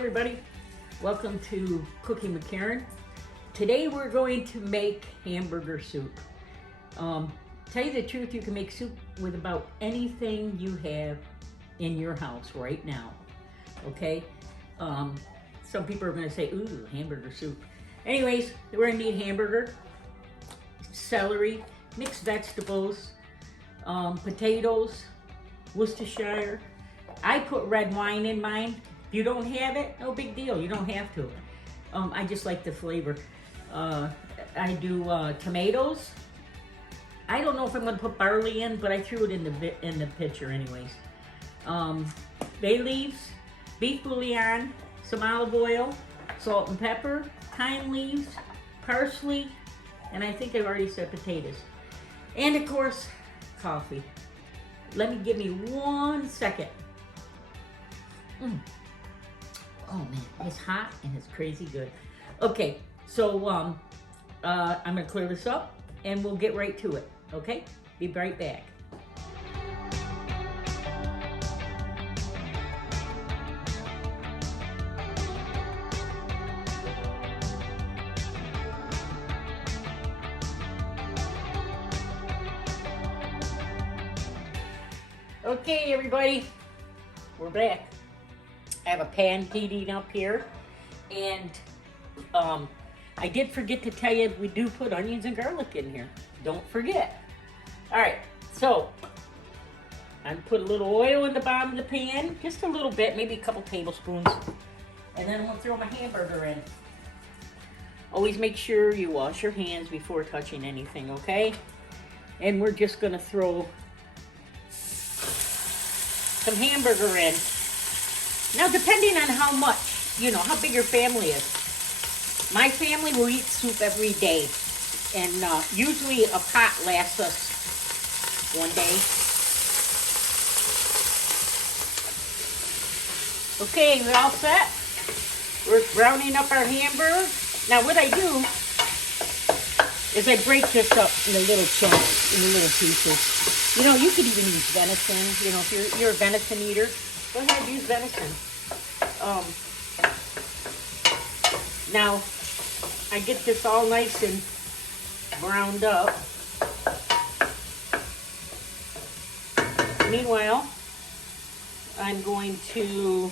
everybody, welcome to Cooking with Karen. Today we're going to make hamburger soup. Tell you the truth, you can make soup with about anything you have in your house right now, okay? Some people are gonna say, ooh, hamburger soup. Anyways, we're gonna need hamburger, celery, mixed vegetables, potatoes, Worcestershire. I put red wine in mine. If you don't have it, no big deal, you don't have to. I just like the flavor. I do tomatoes. I don't know if I'm gonna put barley in, but I threw it in the pitcher anyways. Bay leaves, beef bouillon, some olive oil, salt and pepper, thyme leaves, parsley, and I think I've already said potatoes. And of course, coffee. Give me 1 second. Oh man, it's hot and it's crazy good. Okay, so I'm gonna clear this up and we'll get right to it, okay? Be right back. Okay, everybody, we're back. I have a pan heating up here, and I did forget to tell you we do put onions and garlic in here. Don't forget. All right, so I'm gonna put a little oil in the bottom of the pan, just a little bit, maybe a couple tablespoons, and then I'm gonna throw my hamburger in. Always make sure you wash your hands before touching anything, okay? And we're just gonna throw some hamburger in. Now, depending on how much, how big your family is. My family will eat soup every day, and usually a pot lasts us 1 day. Okay, we're all set. We're browning up our hamburger. Now, what I do is I break this up in little chunks, in little pieces. You could even use venison. If you're a venison eater, go ahead, use venison. Now, I get this all nice and browned up. Meanwhile, I'm going to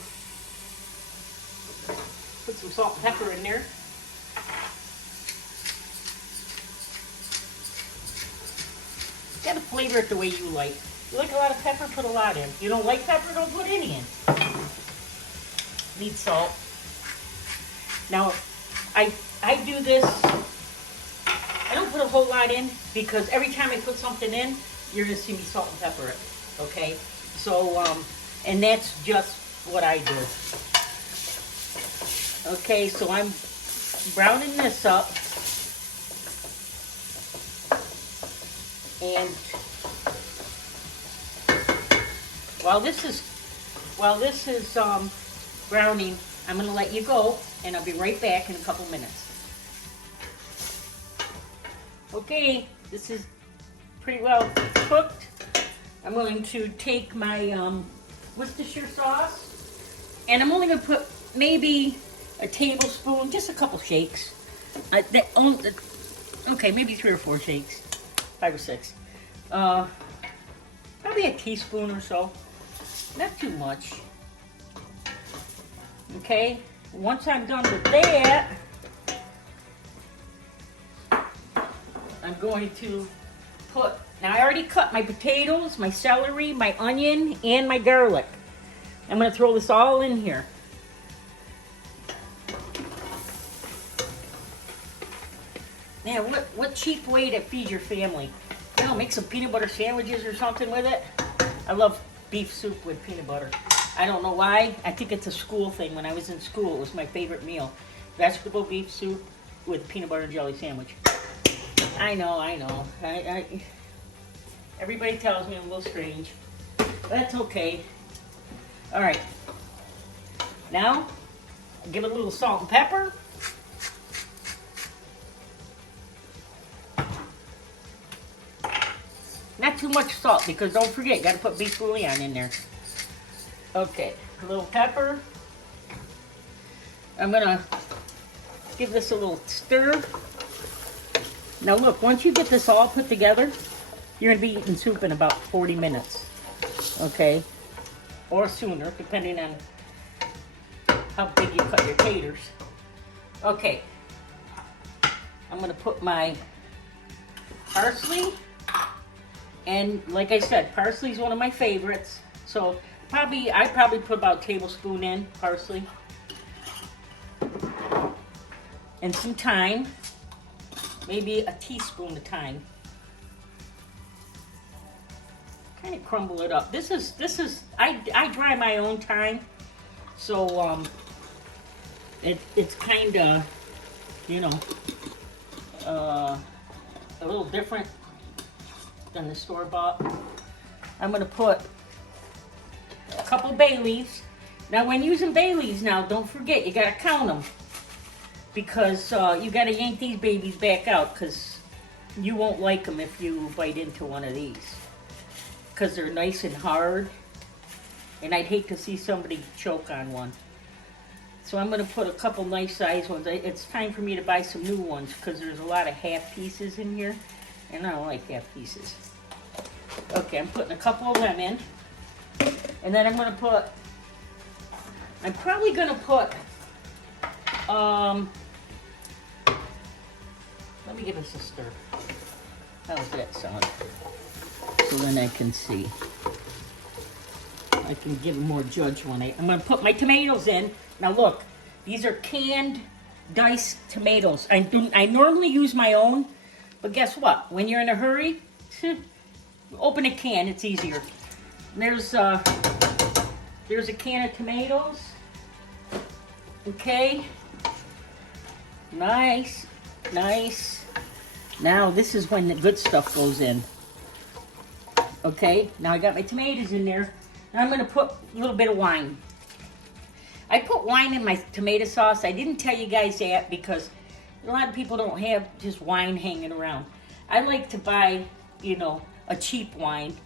put some salt and pepper in there. You gotta flavor it the way you like. You like a lot of pepper, put a lot in. You don't like pepper, don't put any in. Need salt. Now, I do this, I don't put a whole lot in because every time I put something in, you're gonna see me salt and pepper it, okay? So, and that's just what I do. Okay, so I'm browning this up. And while this is browning, I'm going to let you go, and I'll be right back in a couple minutes. Okay, this is pretty well cooked. I'm going to take my Worcestershire sauce, and I'm only going to put maybe a tablespoon, just a couple shakes. Okay, maybe 3 or 4 shakes. 5 or 6. Probably a teaspoon or so. Not too much. Okay, once I'm done with that, I'm going to now I already cut my potatoes, my celery, my onion, and my garlic. I'm going to throw this all in here. Now, what cheap way to feed your family? Make some peanut butter sandwiches or something with it. I love beef soup with peanut butter. I don't know why. I think it's a school thing. When I was in school, it was my favorite meal. Vegetable beef soup with peanut butter and jelly sandwich. I know. Everybody tells me I'm a little strange. That's okay. All right. Now, give it a little salt and pepper. Not too much salt, because don't forget, got to put beef bouillon in there. Okay, a little pepper. I'm gonna give this a little stir. Now look, once you get this all put together, you're gonna be eating soup in about 40 minutes, okay? Or sooner, depending on how big you cut your taters. Okay, I'm gonna put my parsley, and like I said, parsley is one of my favorites. So I probably put about a tablespoon in parsley, and some thyme, maybe a teaspoon of thyme. Kind of crumble it up. This is I dry my own thyme, so it's kind of, you know, a little different than the store-bought. I'm gonna put a couple bay leaves. Now when using bay leaves, now don't forget, you gotta count them, because you gotta yank these babies back out, because you won't like them if you bite into one of these, because they're nice and hard, and I'd hate to see somebody choke on one. So I'm going to put a couple nice size ones. It's time for me to buy some new ones, because there's a lot of half pieces in here, and I don't like half pieces. Okay, I'm putting a couple of them in, and then I'm probably going to put, let me give this a stir. How's that sound? So then I can see. I can give more judge when I'm going to put my tomatoes in. Now look, these are canned, diced tomatoes. I normally use my own, but guess what? When you're in a hurry, open a can, it's easier. There's a can of tomatoes. Okay. Nice, nice. Now this is when the good stuff goes in. Okay, now I got my tomatoes in there. Now I'm going to put a little bit of wine. I put wine in my tomato sauce. I didn't tell you guys that because a lot of people don't have just wine hanging around. I like to buy, you know, a cheap wine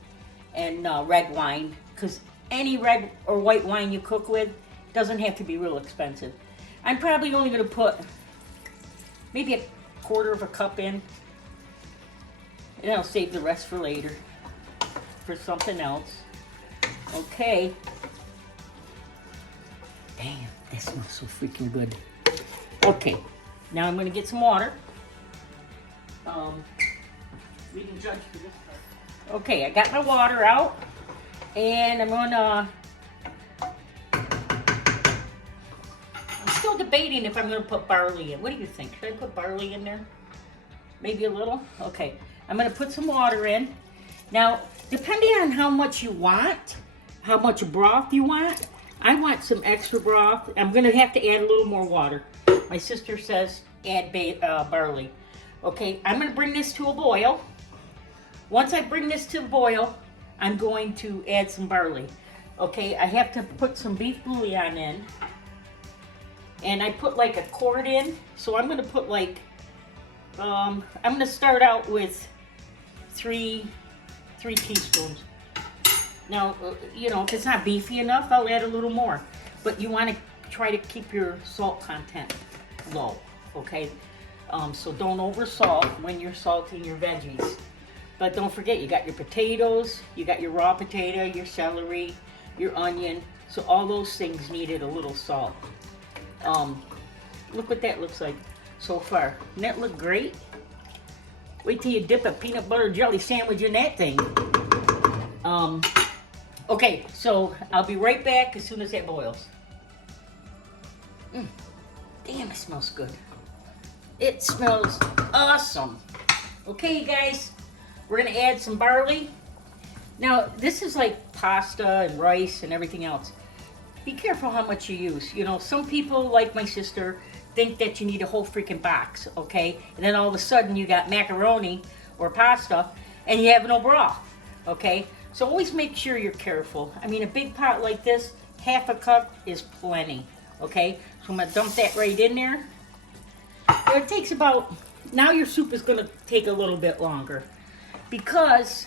and red wine, because any red or white wine you cook with doesn't have to be real expensive. I'm probably only going to put maybe a quarter of a cup in, and I'll save the rest for later, for something else. Okay. Damn, that smells so freaking good. Okay, now I'm going to get some water. We can judge for this part. Okay, I got my water out, and I'm still debating if I'm going to put barley in. What do you think? Should I put barley in there? Maybe a little? Okay, I'm going to put some water in. Now, depending on how much you want, how much broth you want, I want some extra broth. I'm going to have to add a little more water. My sister says add barley. Okay, I'm going to bring this to a boil. Once I bring this to a boil, I'm going to add some barley. Okay, I have to put some beef bouillon in. And I put like a quart in. So I'm going to put like, I'm going to start out with three teaspoons. Now, you know, if it's not beefy enough, I'll add a little more. But you want to try to keep your salt content low, okay? So don't over salt when you're salting your veggies. But don't forget, you got your potatoes, you got your raw potato, your celery, your onion. So all those things needed a little salt. Look what that looks like so far. Doesn't that look great? Wait till you dip a peanut butter jelly sandwich in that thing. Okay, so I'll be right back as soon as that boils. Damn, it smells good. It smells awesome. Okay, you guys, we're gonna add some barley. Now, this is like pasta and rice and everything else. Be careful how much you use. You know, some people, like my sister, think that you need a whole freaking box, okay? And then all of a sudden you got macaroni or pasta and you have no broth, okay? So always make sure you're careful. I mean, a big pot like this, half a cup is plenty, okay? So I'm gonna dump that right in there. It takes about, now your soup is gonna take a little bit longer because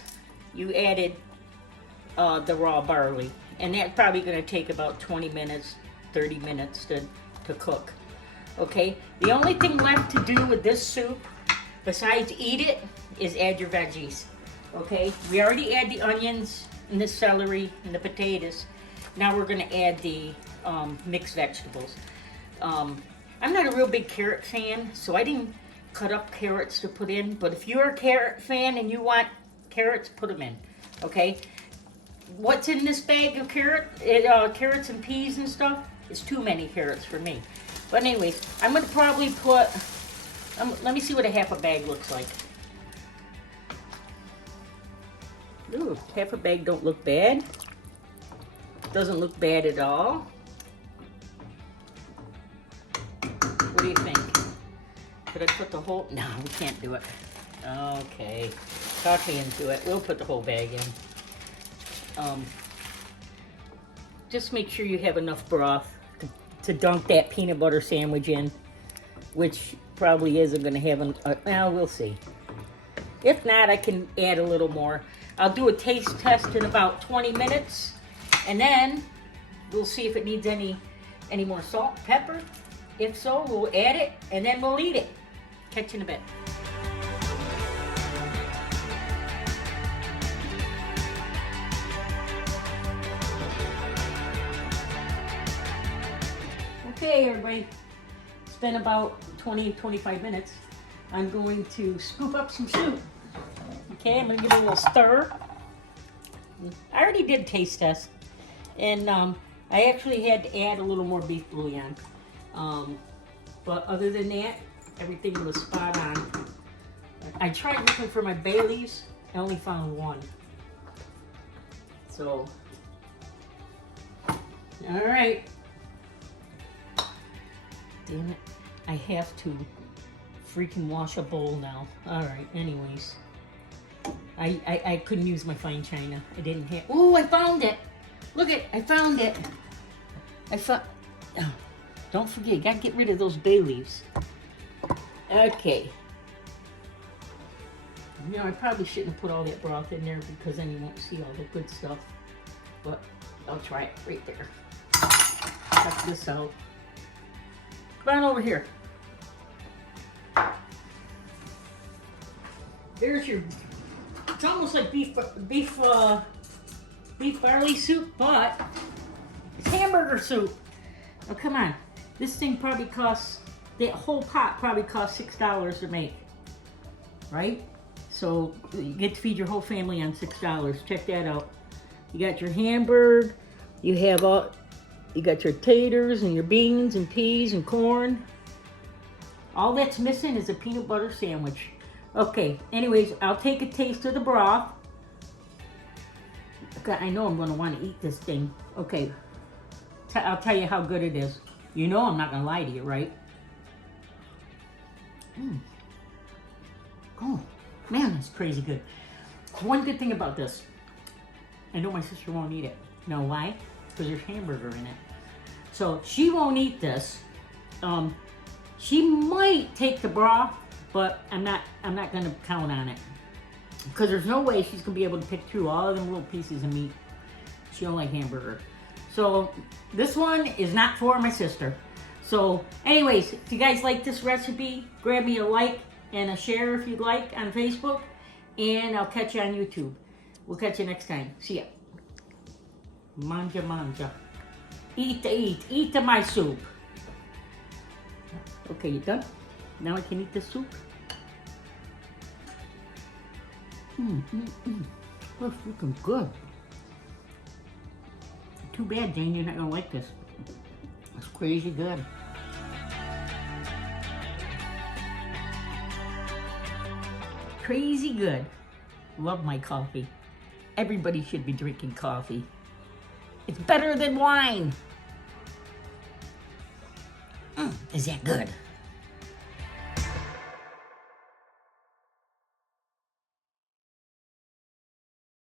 you added the raw barley. And that's probably gonna take about 20 minutes, 30 minutes to to cook. Okay, the only thing left to do with this soup, besides eat it, is add your veggies. Okay, we already add the onions and the celery and the potatoes. Now we're gonna add the mixed vegetables. I'm not a real big carrot fan, so I didn't cut up carrots to put in, but if you're a carrot fan and you want carrots, put them in, okay? What's in this bag of carrots and peas and stuff? It's too many carrots for me. But anyways, I'm gonna probably put, let me see what a half a bag looks like. Ooh, half a bag don't look bad. Doesn't look bad at all. What do you think? Could I put the whole, no, we can't do it. Okay, talk me into it. We'll put the whole bag in. Just make sure you have enough broth to dunk that peanut butter sandwich in, which probably isn't gonna have well, we'll see. If not, I can add a little more. I'll do a taste test in about 20 minutes, and then we'll see if it needs any more salt, pepper. If so, we'll add it, and then we'll eat it. Catch you in a bit. Okay, everybody, it's been about 20-25 minutes. I'm going to scoop up some soup. Okay, I'm gonna give it a little stir. I already did taste test, and I actually had to add a little more beef bouillon. But other than that, everything was spot on. I tried looking for my bay leaves. I only found one. So, all right. Damn it. I have to freaking wash a bowl now. All right, anyways. I couldn't use my fine china. I didn't have, oh, I found it. Look it, I found it. Oh, don't forget, you gotta get rid of those bay leaves. Okay. You know, I probably shouldn't have put all that broth in there because then you won't see all the good stuff. But I'll try it right there. Cut this out. Come on over here. There's your, it's almost like beef barley soup, but it's hamburger soup. Oh, come on. This thing probably costs, that whole pot probably costs $6 to make, right? So you get to feed your whole family on $6. Check that out. You got your hamburger, you got your taters and your beans and peas and corn. All that's missing is a peanut butter sandwich. Okay, anyways, I'll take a taste of the broth. Okay, I know I'm gonna wanna eat this thing. Okay, I'll tell you how good it is. You know I'm not gonna lie to you, right? Oh, man, that's crazy good. One good thing about this, I know my sister won't eat it. You know why? Because there's hamburger in it. So she won't eat this. She might take the broth, but I'm not gonna count on it. Because there's no way she's gonna be able to pick through all of them little pieces of meat. She don't like hamburger. So this one is not for my sister. So anyways, if you guys like this recipe, grab me a like and a share if you'd like on Facebook. And I'll catch you on YouTube. We'll catch you next time. See ya. Manja, manja. Eat my soup. Okay, you done? Now I can eat the soup? That's freaking good. Too bad, Jane, you're not gonna like this. It's crazy good. Crazy good. Love my coffee. Everybody should be drinking coffee. It's better than wine. Is that good?